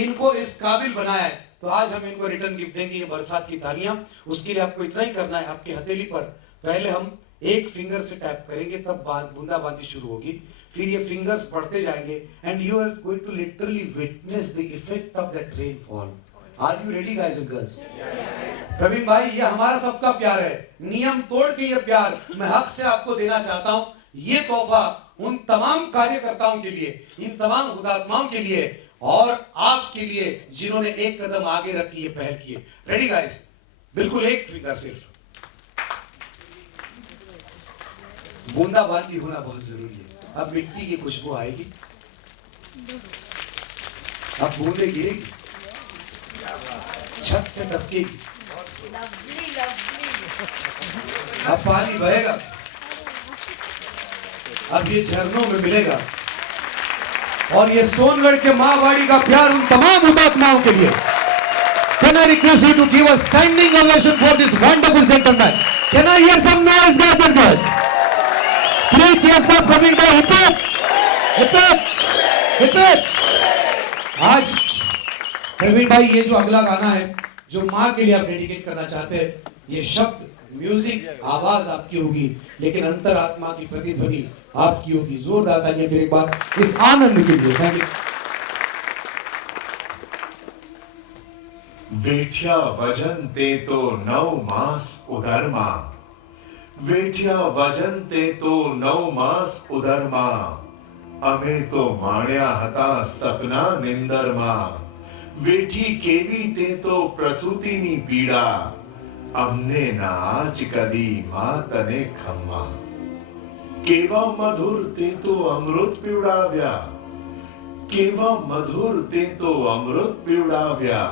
इनको इस काबिल बनाया है। तो आज हम इनको रिटर्न गिफ्ट देंगे, ये बरसात की तालियां। उसके लिए आपको इतना ही करना है, आपकी हथेली पर पहले हम एक फिंगर से टैप करेंगे तब बूंदाबांदी शुरू होगी, फिर ये फिंगर्स बढ़ते जाएंगे and you are going to literally witness the effect of that rainfall. Are you ready guys and girls? Praveen भाई, ये हमारा सबका प्यार है, नियम तोड़ के ये प्यार मैं हक से आपको देना चाहता हूं। ये तोहफा उन तमाम कार्यकर्ताओं के लिए, इन तमाम हुतात्माओं के लिए और आपके लिए जिन्होंने एक कदम आगे रख के ये पहल की है। Ready guys? बिल्कुल एक फिंगर सिर्फ। बूंदाबांदी होना बहुत जरूरी है। अब मिट्टी की खुशबू आएगी, अब बूंदे गिरेगी, छत से टपकेगी, अब पानी बहेगा, अब ये झरनों में मिलेगा। और ये सोनगढ़ के माँवाड़ी का प्यार उन तमाम हुतात्माओं के लिए। Can I request you to give a standing ovation for this wonderful gentleman? Can I hear some noise, guys and girls? Three cheers for Praveen bhai. Hip hop, hip hop, hip hop. आज प्रवीण भाई, ये जो अगला गाना है जो माँ के लिए आप डेडिकेट करना चाहते हैं, ये शब्द, म्यूजिक, आवाज आपकी होगी, लेकिन अंतरात्मा की प्रतिध्वनि आपकी होगी। जोरदार तालियां फिर एक बार इस आनंद के लिए। Thank you. वेठ्या वजन ते तो 9 मास उदरमा, वेठ्या वजन ते तो 9 मास उदरमा, અમે તો માણ્યા હતા સપના નિંદરમાં, વેઠી કેવી તે તો પ્રસૂતિની પીડા, અમને ના આજ કદી મા તને ખમ્મા, કેવા મધુર તે તો અમૃત પીવડાવ્યા, કેવા મધુર તે તો અમૃત પીવડાવ્યા,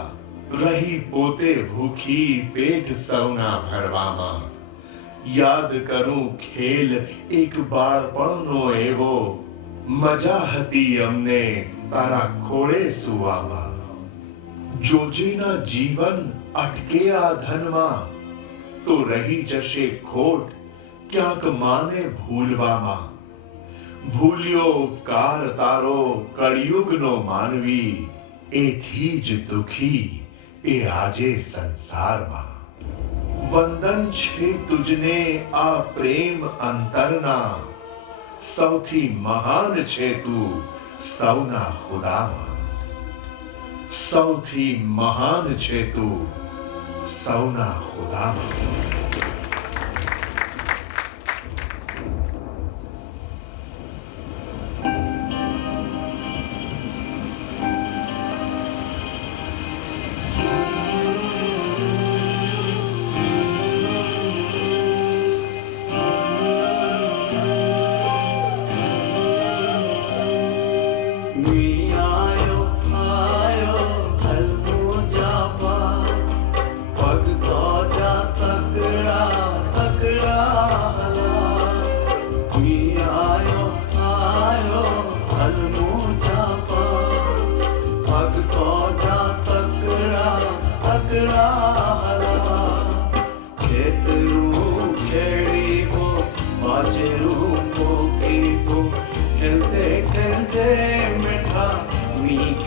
રહી પોતે ભૂખી પેટ સૌના ભરવામાં, યાદ કરું ખેલ એક બાળપણનો એવો, મજા હતી અમને તારા ખોળે સુવામાં, જોજેના જીવન અટકે આ ધનમાં, તો રહી જશે ખોટ ક્યાંક માને ભૂલવામાં, ભૂલ્યો ઉપકાર તારો કળિયુગનો માનવી, એથી જ દુખી એ આજે સંસારમાં, વંદન છે તુજને આ પ્રેમ અંતરના, સૌથી મહાન છે તું સૌના ખુદામાં, સૌથી મહાન છે તું સૌના ખુદામાં।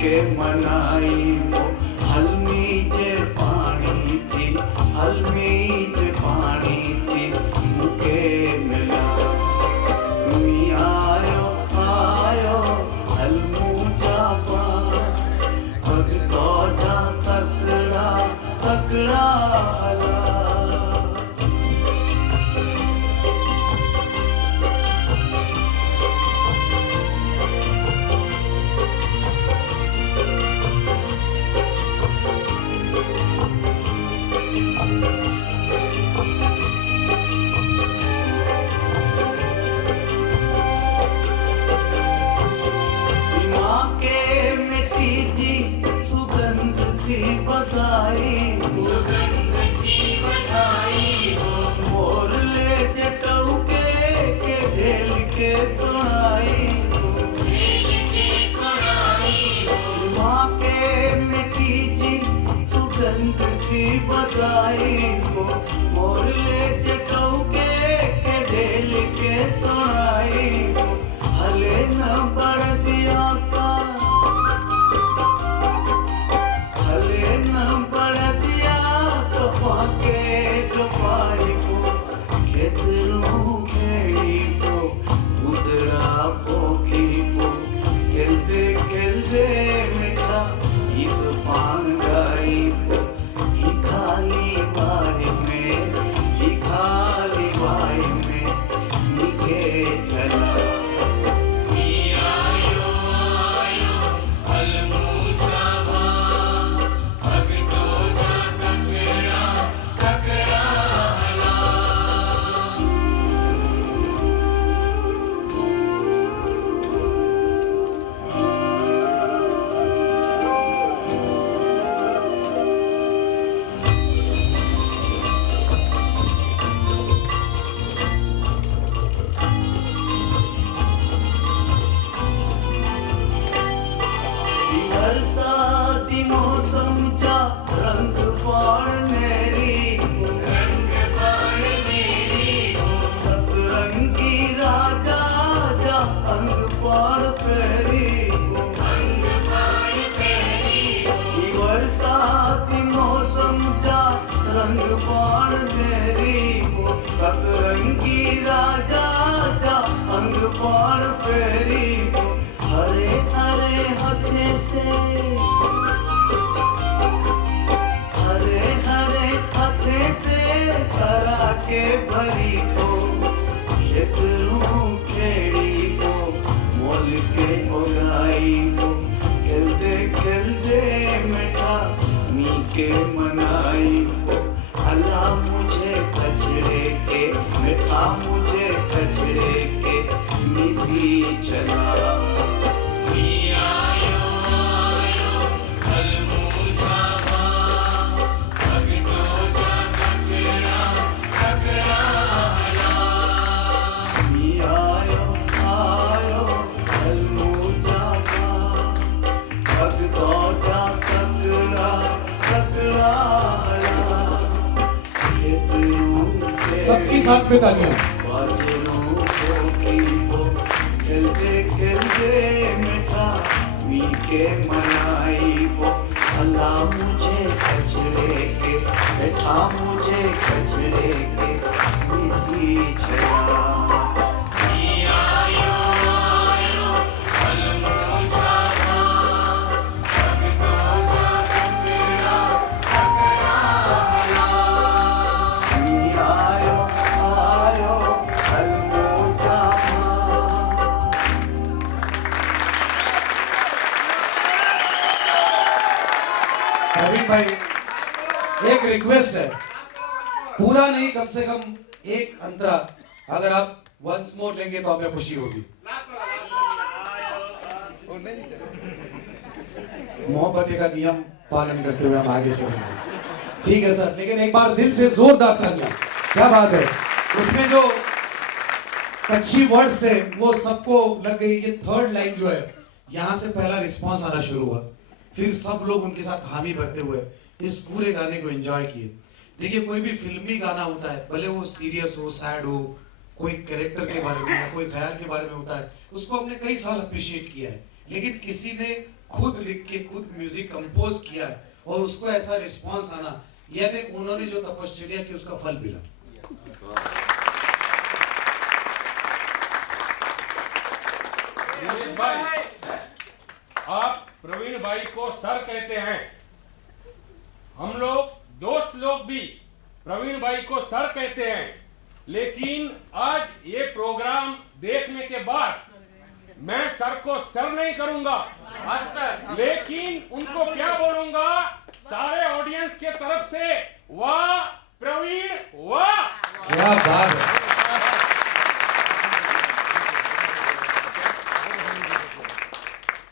के मनाई वो हलमी जे पानी थी, हलमी जे पानी थी मुके मिला, मी आयो आयो हलमू जापा, भगतो जा सकड़ा सकड़ा हला। बताई वो मोर ले जटाऊ के ढेल के सुनाई वो हले न बढ़ दिया का, हले न बढ़ दिया तो पाके जो पाई को खेतरों बरसाती मौसम जा रंग पाड़नेरी सतरंगी राजा जा अंग पाड़ फेरी बरसाती मौसम जा रंग पाड़नेरी सतरंगी राजा जा अंग पाड़ फेरी हरे हरे हथे से हरे हरे हथे से करा के भरी को खेतरू खेड़ी को मोल के उगाई को खेलते खेलते मिठा मी के मनाई को अल्लाह मुझे कचड़े के मिठा मुझे कचड़े के नीति चला सबके साथ में तालियां। खेलते खेलते मिठा मी के मनाई को अल्लाह मुझे कचड़े के मिठा मुझे कचड़े के नीति चला प्रवीण भाई, एक रिक्वेस्ट है, पूरा नहीं कम से कम एक अंतरा अगर आप वंस मोर लेंगे तो हमें खुशी होगी। मोहब्बत का नियम पालन करते हुए हम आगे चलेंगे, ठीक है सर। लेकिन एक बार दिल से जोरदार तालियां, क्या बात है। उसमें जो अच्छी वर्ड्स थे वो सबको लग गई। ये थर्ड लाइन जो है, यहाँ से पहला रिस्पॉन्स आना शुरू हुआ, फिर सब लोग उनके साथ हामी भरते हुए इस पूरे गाने को एंजॉय किए। देखिए, कोई भी फिल्मी गाना होता है, भले वो सीरियस हो, सैड हो, कोई कैरेक्टर के बारे में या कोई ख्याल के बारे में होता है, उसको हमने कई साल अप्रिशिएट किया है। लेकिन किसी ने खुद लिख के खुद म्यूजिक कंपोज किया है और उसको ऐसा रिस्पॉन्स आना, यानी उन्होंने जो तपश्चर्या की उसका फल मिला। आप प्रवीण भाई को सर कहते हैं, हम लोग दोस्त लोग भी प्रवीण भाई को सर कहते हैं, लेकिन आज ये प्रोग्राम देखने के बाद मैं सर को सर नहीं करूंगा, लेकिन उनको क्या बोलूंगा सारे ऑडियंस के तरफ से, वाह प्रवीण वाह। क्या बात है।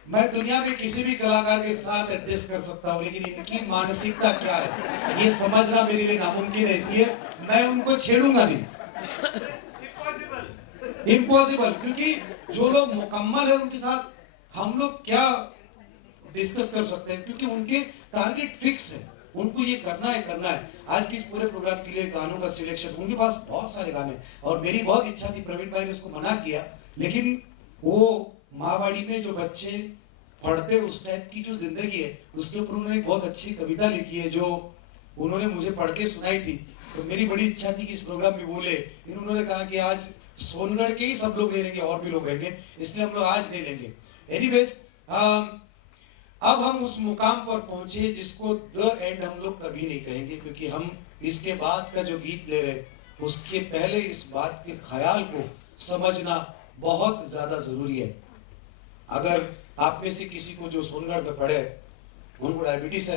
मैं दुनिया में किसी भी कलाकार के साथ एडजस्ट कर सकता हूँ, लेकिन इनकी मानसिकता क्या है ये समझना मेरे लिए नामुमकिन है, इसलिए मैं उनको छेड़ूंगा नहीं। इम्पॉसिबल, क्योंकि जो लोग मुकम्मल है उनके साथ हम लोग क्या डिस्कस कर सकते हैं, क्योंकि उनके टारगेट फिक्स है, उनको ये करना है करना है। आज की इस पूरे प्रोग्राम के लिए गानों का सिलेक्शन, उनके पास बहुत सारे गाने, और मेरी बहुत इच्छा थी, प्रवीण भाई ने उसको मना किया, लेकिन वो माहवाड़ी में जो बच्चे पढ़ते उस टाइप की जो जिंदगी है उसके ऊपर उन्होंने एक बहुत अच्छी कविता लिखी है जो उन्होंने मुझे पढ़ के सुनाई थी। तो मेरी बड़ी इच्छा थी कि इस प्रोग्राम में बोले, उन्होंने कहा कि आज सोनगढ़ के ही सब लोग ले लेंगे, और भी लोग रहेंगे, इसलिए हम लोग आज नहीं लेंगे। एनीवेज, अब हम उस मुकाम पर पहुंचे जिसको द एंड हम लोग कभी नहीं कहेंगे, क्योंकि हम इसके बाद का जो गीत ले रहे उसके पहले इस बात के ख्याल को समझना बहुत ज्यादा जरूरी है। अगर आप में से किसी को जो सोनगढ़ में पढ़े उनको डायबिटीज है,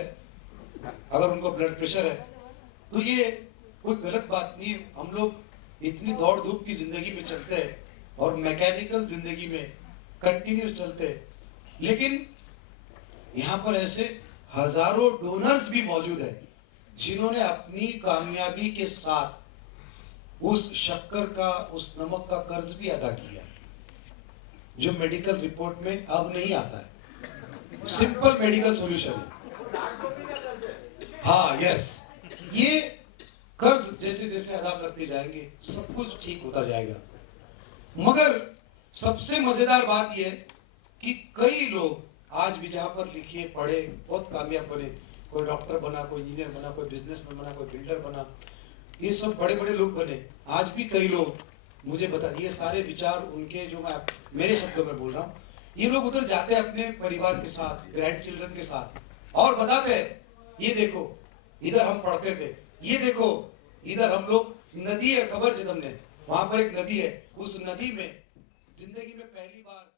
अगर उनको ब्लड प्रेशर है, तो ये कोई गलत बात नहीं है। हम लोग इतनी दौड़ धूप की जिंदगी में चलते हैं और मैकेनिकल जिंदगी में कंटिन्यू चलते हैं, लेकिन यहाँ पर ऐसे हजारों डोनर्स भी मौजूद है जिन्होंने अपनी कामयाबी के साथ उस शक्कर का, उस नमक का कर्ज भी अदा किया जो मेडिकल रिपोर्ट में अब नहीं आता है। सिंपल मेडिकल सॉल्यूशन है। हाँ यस, ये कर्ज जैसे जैसे अदा करते जाएंगे सब कुछ ठीक होता जाएगा। मगर सबसे मजेदार बात यह है कि कई लोग आज भी जहां पर लिखे पढ़े बहुत कामयाब बने, कोई डॉक्टर बना, कोई इंजीनियर बना, कोई बिजनेसमैन बना, कोई बिल्डर बना, ये सब बड़े बड़े लोग बने। आज भी कई लोग मुझे बता, ये सारे विचार उनके जो मैं मेरे शब्दों में बोल रहा हूँ, ये लोग उधर जाते हैं अपने परिवार के साथ, ग्रैंड चिल्ड्रन के साथ, और बताते हैं ये देखो इधर हम पढ़ते थे, ये देखो इधर हम लोग, नदी है, खबर है तुमने, वहां पर एक नदी है, उस नदी में जिंदगी में पहली बार